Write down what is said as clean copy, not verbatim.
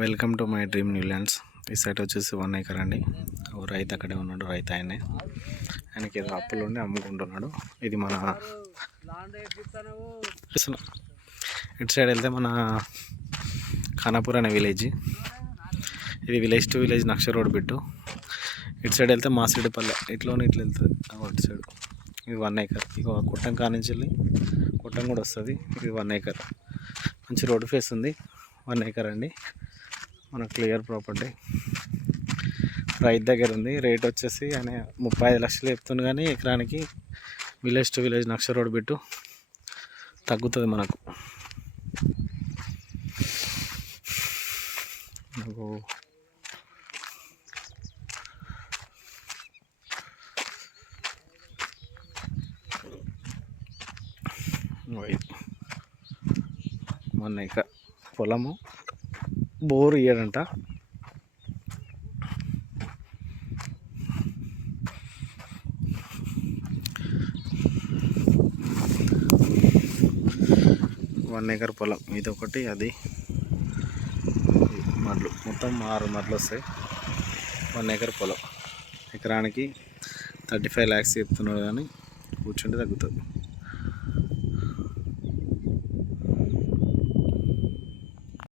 Welcome to my dream Newlands. ఈ site వచ్చేసి 1 acre అండి. రైతు అక్కడే ఉన్నాడు. రైతు ఆయనకి ఏదో అప్పులు ఉండి అమ్ముకుంటున్నాడు. ఇది మన ఇటు సైడ్ వెళ్తే మన ఖానాపూర్ అనే విలేజ్. ఇది విలేజ్ టు విలేజ్ నక్ష రోడ్ బిట్టు. ఇటు సైడ్ వెళ్తే మాసిడిపల్లె ఇట్లా వెళ్తుంది. అటు సైడ్ ఇది 1 acre. ఇక కుట్టం కానించి వెళ్ళి కుట్టం కూడా వస్తుంది. ఇది 1 acre. మంచి రోడ్ ఫేస్ ఉంది. 1 acre అండి. మన క్లియర్ ప్రాపర్టీ రైతు దగ్గర ఉంది. రేట్ వచ్చేసి ఆయన 35 లక్షలు చెప్తుంది, కానీ ఎకరానికి విలేజ్ టు విలేజ్ నక్ష రోడ్ బిట్టు తగ్గుతుంది మనకు. మన ఇక పొలము బోరు ఇయ్యడంట. వన్ ఎకర్ పొలం ఇది ఒకటి, అది మడ్లు మొత్తం 6 మడ్లు వస్తాయి. 1 acre పొలం ఎకరానికి 35 lakhs చెప్తున్నాడు, కానీ కూర్చుంటే తగ్గుతుంది.